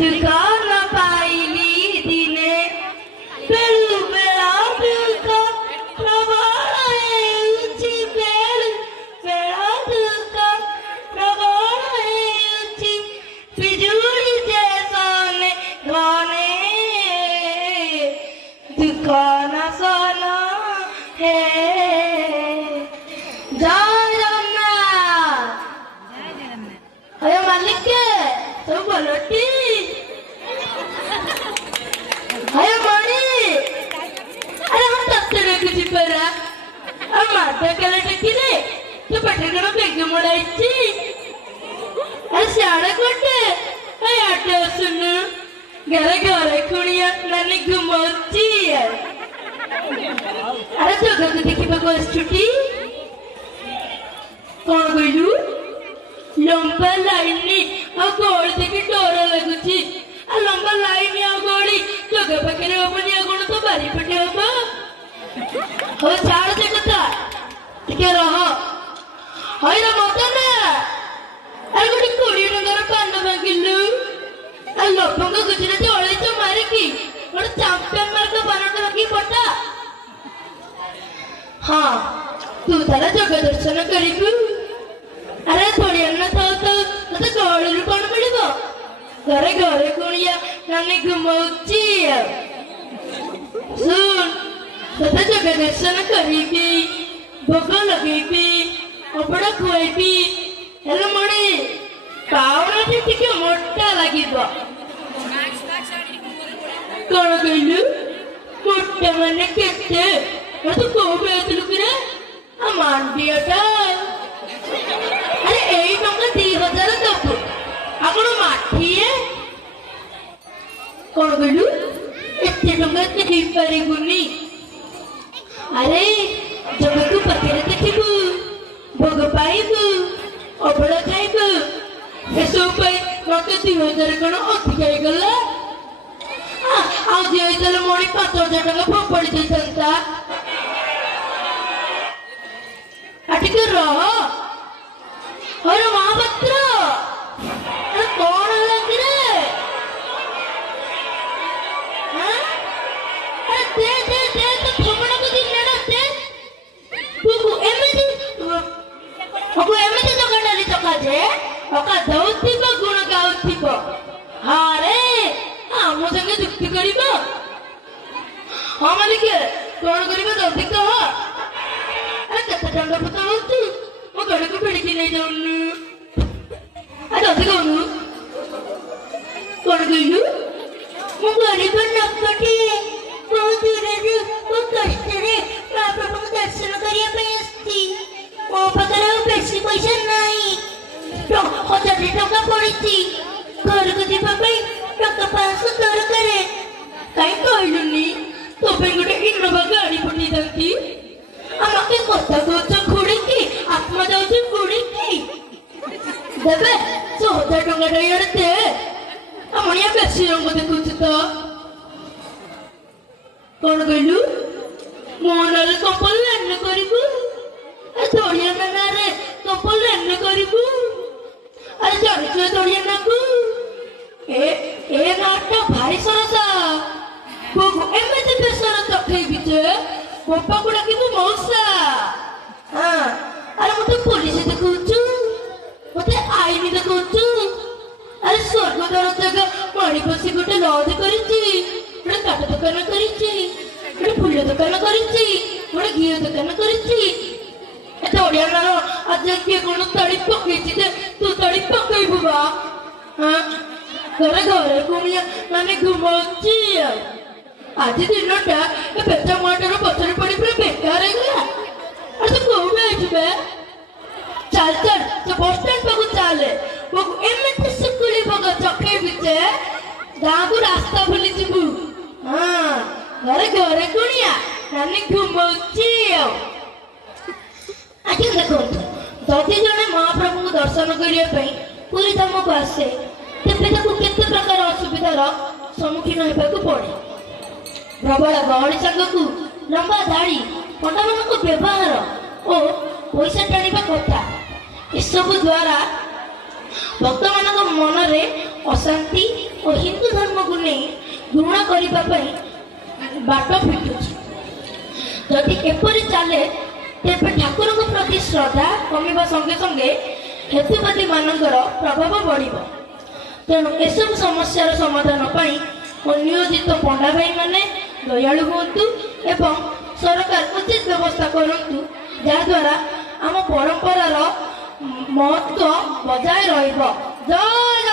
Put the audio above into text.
ठिकाना पाइली दिने पेलु बेला दुका प्रवाळायची पेलु बेला दुका प्रवाळायची पिजुळी जेसाने गाणे दुकाना साना हे जय जगन्नाथ अरे मालिक सब बोलती अरे मणि अरे हम तत्ते कुछ परा अब माता कला टेकिले तो पटकन बेग मोडायची अरे शाळा कोटे अरे आटे सुन घरे घरे कुणिया नानी घुमोची अरे तो घर देखिबा को छुट्टी कौन कहलु लंबा लाइन आ गोल देखि डर लगुची आ लंबा लाइन आ गोली जगह पकरे होबनी आ कोन तो बारी पटे होबो हो छाड़ दे कथा टिके रह होय रे मत ना अरे गोटी कोड़ी नगर पान भागिलु आ लोपंग गुजराती ओळे तो मारे की गोट चैंपियन मार के पानट रखी पटा हां तू तारा जगह दर्शन करिबु अरे थोड़ी अन्ना तो गळू कौन मिलिबो घरे घरे कुणिया नानी घुमौची सुन तते जगह दर्शन करिबी भोग लगेबी अपड़ा खुआइबी हेलो मणि पावना टिके मोटा लागिबो कौन कहलु मोटा माने केते तो को बेतलु करे आ मांडियाटा अरे यही टंका 2000 दबु आपण माठिए कौन कहलु एते टंका ते दे परिबुनी अरे जब तू पकड़े देखिबु भोग पाइबु अबड़ा खाइबु एसो पे मते 2000 कण अधिक हे गला आ जे चल मोड़ी 5000 टंका फोपड़ी दे संता अटिक रह अरे महाभद्र अरे कौन लग रे अरे दे तो थोमना को दिन ना दे बुकु एमती तो गंडाली तो काजे ओका दौती को गुण गाउती को हारे हम संगे जुक्ति करिबो हां मालिक कौन करिबो दौती तो अरे कत दंड पता होती वो गड़े को पिड़ की नहीं जाऊँ अरे ऐसे कौन कहलु वो गरीब नक्कटी बहुत दूर वो कष्ट रे महाप्रभु को दर्शन करिया पे आस्ती वो पकड़े वो बेसी पैसा नहीं तो 1000 टका पड़ीची घर को दीपा पे टका 500 दर करे काई कहलुनी तो पे गोटे इनोवा गाड़ी पटी दंती আমাকে কথা কইছ খুড়ি কি আত্মা যাଉଛି খুড়ি কি দেবে 1000 টাকা দেইতে আমনিয়া বেশি রঙ দেখুছি তো কোন কইলু মোনালে কম্পল লাইন করিবু এ তোড়িয়া নারে কম্পল লাইন করিবু আরে জানিছ তোড়িয়া নাকু এ নাটটা ভারী সরসা কোকু এমতে বেসর তখাই বিতে गोपा गुड़ा की मौसा हाँ अरे मुझे पुलिस देखुचु मुझे आईनी देखुचु अरे स्वर्ग द्वार जगह मणि बसी गोटे लॉज करिछि गोटे काठ दुकान करिछि गोटे फूल दुकान करिछि गोटे घी दुकान करिछि एते ओडिया नारो आज के कोन तड़ी पकेछि जे तू तड़ी पकेइबु बा हां घरे घरे कोनिया माने घुमौछि आज दिनटा ए पेटा मोटर पछरे पड़ी पूरा बेकार हे गया अरे तो को बैठबे चल चल तो बस स्टैंड पे चले वो एमते सुकुली बग चखे बिचे गाँव रास्ता भूली जीवु हां घरे घरे कुणिया नानी घुमौछि आज देखो जदि जने महाप्रभु को दर्शन करिया पई पूरी धाम को आसे तेबे ताको केते प्रकार असुविधार सम्मुखीन हेबा को पड़े प्रबल गहली संगकू लंबा धाड़ी पंडा मान को व्यवहार ओ पैसा टाणिबा कथा एसबू द्वारा भक्त मान मन में अशांति ଓ ହିନ୍ଦୁ ଧର୍ମକୁ ନେଇ ଘୃଣା କରିବା ପାଇଁ ବାଟ ଫିଟୁଛି। ଯଦି ଏପରି ଚାଲେ ତେବେ ଠାକୁରଙ୍କ ପ୍ରତି ଶ୍ରଦ୍ଧା କମିବା ସଙ୍ଗେ ସଙ୍ଗେ ହେତୁବାଦୀ ମାନଙ୍କର ପ୍ରଭାବ ବଢ଼ିବ। ତେଣୁ ଏସବୁ ସମସ୍ୟାର ସମାଧାନ ପାଇଁ ନିୟୋଜିତ ପଣ୍ଡା ଭାଇମାନେ ଦୟାଳୁ ହୁଅନ୍ତୁ ଏବଂ ସରକାର ଉଚିତ ବ୍ୟବସ୍ଥା କରନ୍ତୁ, ଯାହାଦ୍ୱାରା ଆମ ପରମ୍ପରାର ମହତ୍ଵ ବଜାୟ ରହିବ। ଜୟ